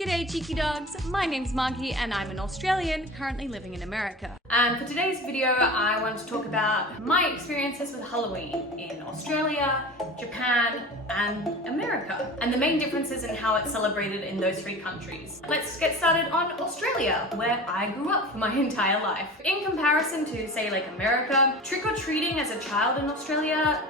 G'day cheeky dogs, my name's Margie and I'm an Australian currently living in America. And for today's video I want to talk about my experiences with Halloween in Australia, Japan and America, and the main differences in how it's celebrated in those three countries. Let's get started on Australia, where I grew up for my entire life. In comparison to say like America, trick-or-treating as a child in Australia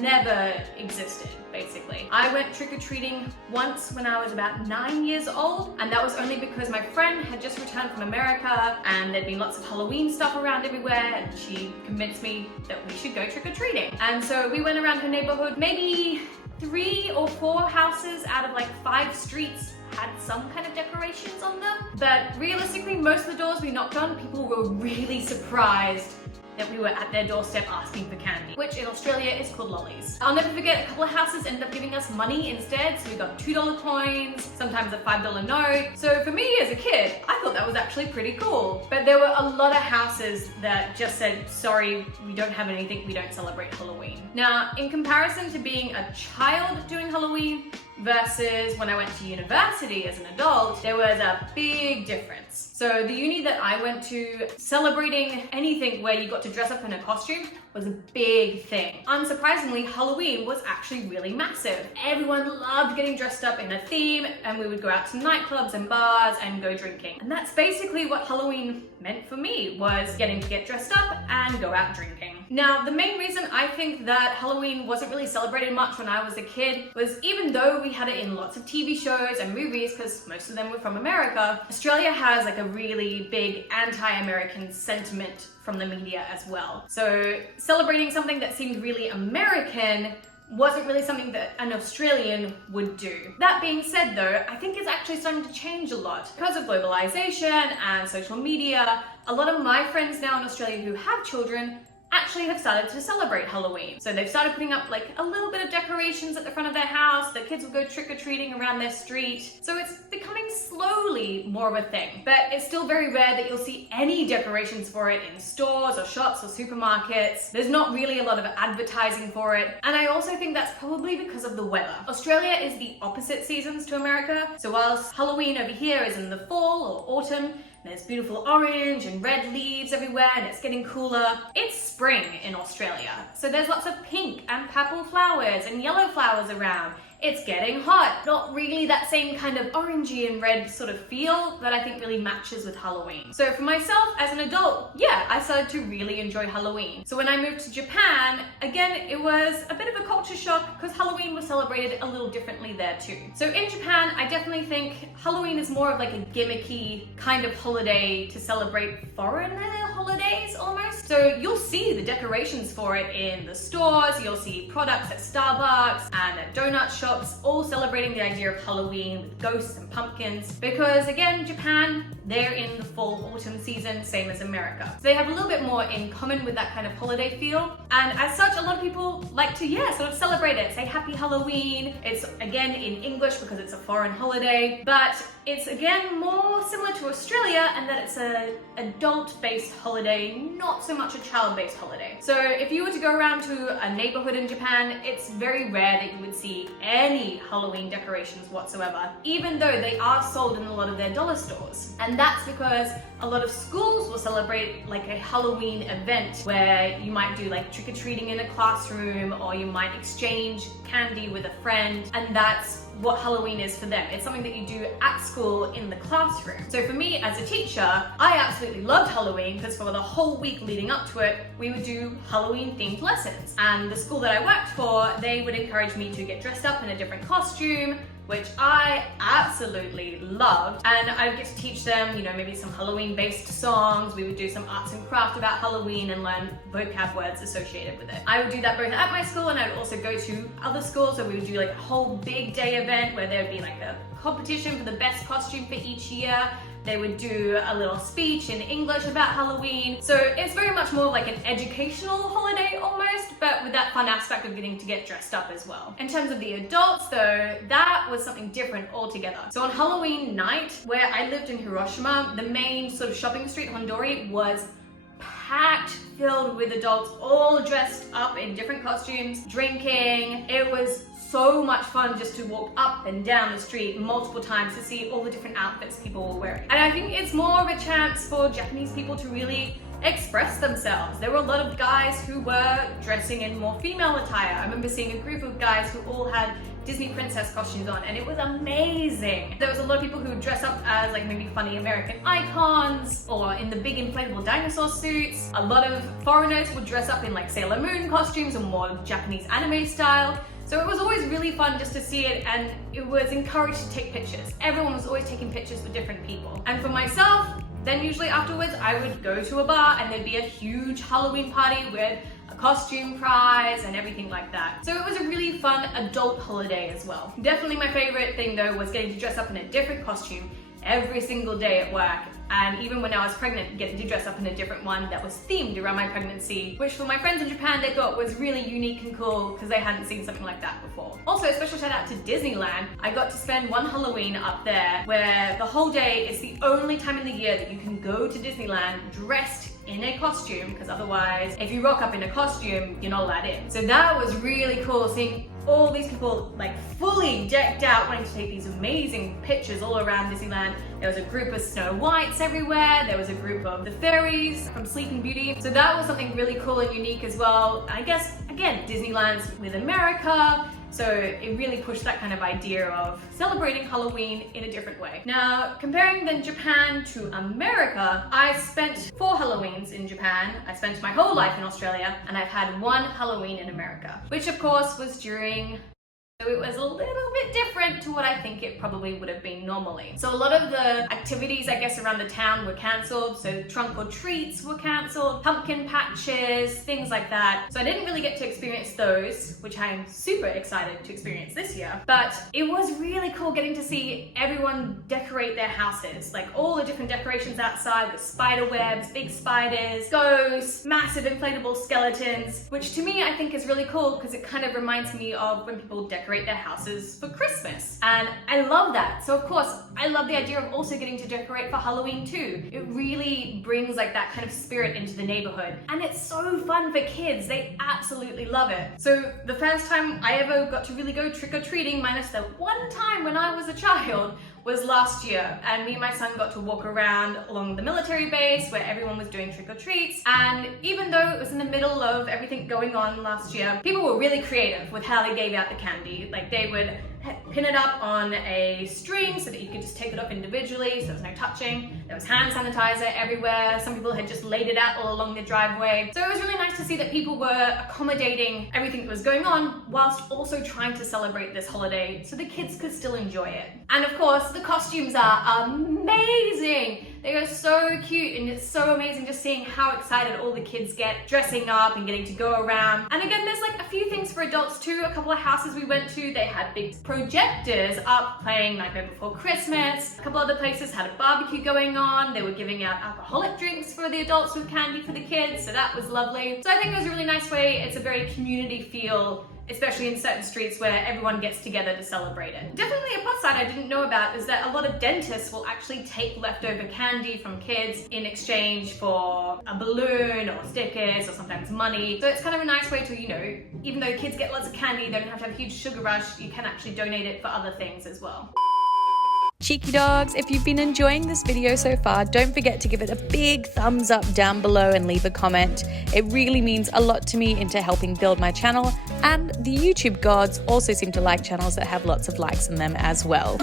never existed. Basically, I went trick-or-treating once when I was about 9 years old, and that was only because my friend had just returned from America and there'd been lots of Halloween stuff around everywhere, and she convinced me that we should go trick-or-treating. And so we went around her neighborhood. Maybe 3 or 4 houses out of like 5 streets had some kind of decorations on them, but realistically most of the doors we knocked on, people were really surprised that we were at their doorstep asking for candy, which in Australia is called lollies. I'll never forget, a couple of houses ended up giving us money instead, so we got $2 coins, sometimes a $5 note. So for me as a kid, I thought that was actually pretty cool. But there were a lot of houses that just said, sorry, we don't have anything, we don't celebrate Halloween. Now, in comparison to being a child doing Halloween versus when I went to university as an adult, there was a big difference. So the uni that I went to, celebrating anything where you got to dress up in a costume was a big thing. Unsurprisingly, Halloween was actually really massive. Everyone loved getting dressed up in a theme, and we would go out to nightclubs and bars and go drinking. And that's basically what Halloween meant for me, was getting to get dressed up and go out drinking. Now, the main reason I think that Halloween wasn't really celebrated much when I was a kid was, even though we had it in lots of TV shows and movies, because most of them were from America, Australia has like a really big anti-American sentiment from the media as well. So celebrating something that seemed really American wasn't really something that an Australian would do. That being said though, I think it's actually starting to change a lot. Because of globalization and social media, a lot of my friends now in Australia who have children actually have started to celebrate Halloween. So they've started putting up like a little bit of decorations at the front of their house. The kids will go trick-or-treating around their street. So it's becoming slowly more of a thing, but it's still very rare that you'll see any decorations for it in stores or shops or supermarkets. There's not really a lot of advertising for it. And I also think that's probably because of the weather. Australia is the opposite seasons to America. So whilst Halloween over here is in the fall or autumn, there's beautiful orange and red leaves everywhere and it's getting cooler, it's spring in Australia. So there's lots of pink and purple flowers and yellow flowers around. It's getting hot. Not really that same kind of orangey and red sort of feel that I think really matches with Halloween. So for myself as an adult, yeah, I started to really enjoy Halloween. So when I moved to Japan, again, it was a bit of a culture shock because Halloween was celebrated a little differently there too. So in Japan, I definitely think Halloween is more of like a gimmicky kind of holiday to celebrate foreign holidays almost. So you'll see the decorations for it in the stores, you'll see products at Starbucks and at donut shops, all celebrating the idea of Halloween with ghosts and pumpkins, because again, Japan, they're in the fall autumn season, same as America. So they have a little bit more in common with that kind of holiday feel. And as such, a lot of people like to, sort of celebrate it, say happy Halloween. It's again in English because it's a foreign holiday, but it's again more similar to Australia in that it's an adult-based holiday, not so much a child-based holiday. So if you were to go around to a neighborhood in Japan, it's very rare that you would see any Halloween decorations whatsoever, even though they are sold in a lot of their dollar stores. And that's because a lot of schools will celebrate like a Halloween event where you might do like trick-or-treating in a classroom, or you might exchange candy with a friend, and that's what Halloween is for them. It's something that you do at school in the classroom. So for me as a teacher, I absolutely loved Halloween because for the whole week leading up to it, we would do Halloween themed lessons. And the school that I worked for, they would encourage me to get dressed up in a different costume, which I absolutely loved. And I would get to teach them, maybe some Halloween-based songs. We would do some arts and craft about Halloween and learn vocab words associated with it. I would do that both at my school, and I would also go to other schools, so we would do like a whole big day event where there would be like a competition for the best costume for each year. They would do a little speech in English about Halloween. So it's very much more like an educational holiday almost, but with that fun aspect of getting to get dressed up as well. In terms of the adults though, that was something different altogether. So on Halloween night, where I lived in Hiroshima, the main sort of shopping street, Hondori, was packed, filled with adults all dressed up in different costumes, drinking. It was so much fun just to walk up and down the street multiple times to see all the different outfits people were wearing. And I think it's more of a chance for Japanese people to really express themselves. There were a lot of guys who were dressing in more female attire. I remember seeing a group of guys who all had Disney princess costumes on, and it was amazing. There was a lot of people who would dress up as like maybe funny American icons or in the big inflatable dinosaur suits. A lot of foreigners would dress up in like Sailor Moon costumes or more Japanese anime style. So it was always really fun just to see it, and it was encouraged to take pictures. Everyone was always taking pictures with different people. And for myself, then usually afterwards I would go to a bar and there'd be a huge Halloween party with a costume prize and everything like that. So it was a really fun adult holiday as well. Definitely my favorite thing though was getting to dress up in a different costume every single day at work. And even when I was pregnant, getting to dress up in a different one that was themed around my pregnancy, which for my friends in Japan, they thought was really unique and cool because they hadn't seen something like that before. Also, a special shout out to Disneyland. I got to spend one Halloween up there where the whole day is the only time in the year that you can go to Disneyland dressed in a costume, because otherwise, if you rock up in a costume, you're not allowed in. So that was really cool, seeing all these people like fully decked out, wanting to take these amazing pictures all around Disneyland. There was a group of Snow Whites everywhere. There was a group of the fairies from Sleeping Beauty. So that was something really cool and unique as well. I guess, again, Disneyland's with America. So it really pushed that kind of idea of celebrating Halloween in a different way. Now, comparing then Japan to America, I spent 4 Halloweens in Japan. I spent my whole life in Australia, and I've had 1 Halloween in America, which of course was during. So it was a little bit different to what I think it probably would have been normally. So a lot of the activities, I guess, around the town were cancelled. So trunk or treats were cancelled, pumpkin patches, things like that. So I didn't really get to experience those, which I'm super excited to experience this year. But it was really cool getting to see everyone decorate their houses, like all the different decorations outside with spider webs, big spiders, ghosts, massive inflatable skeletons, which to me I think is really cool because it kind of reminds me of when people decorate their houses for Christmas. And I love that. So of course, I love the idea of also getting to decorate for Halloween too. It really brings like that kind of spirit into the neighborhood. And it's so fun for kids. They absolutely love it. So the first time I ever got to really go trick-or-treating, minus the one time when I was a child, was last year, and me and my son got to walk around along the military base where everyone was doing trick-or-treats. And even though it was in the middle of everything going on last year, people were really creative with how they gave out the candy. Like they would pin it up on a string so that you could just take it off individually, so there was no touching. There was hand sanitizer everywhere. Some people had just laid it out all along the driveway. So it was really nice to see that people were accommodating everything that was going on whilst also trying to celebrate this holiday so the kids could still enjoy it. And of course, the costumes are amazing. They are so cute, and it's so amazing just seeing how excited all the kids get dressing up and getting to go around. And again, there's like a few things for adults too. A couple of houses we went to, they had big projectors up playing Nightmare Before Christmas. A couple other places had a barbecue going on. They were giving out alcoholic drinks for the adults with candy for the kids, so that was lovely. So I think it was a really nice way. It's a very community feel, especially in certain streets where everyone gets together to celebrate it. Definitely a plus side I didn't know about is that a lot of dentists will actually take leftover candy from kids in exchange for a balloon or stickers or sometimes money. So it's kind of a nice way to, you know, even though kids get lots of candy, they don't have to have a huge sugar rush, you can actually donate it for other things as well. Cheeky dogs, if you've been enjoying this video so far, don't forget to give it a big thumbs up down below and leave a comment. It really means a lot to me into helping build my channel, and the YouTube gods also seem to like channels that have lots of likes in them as well.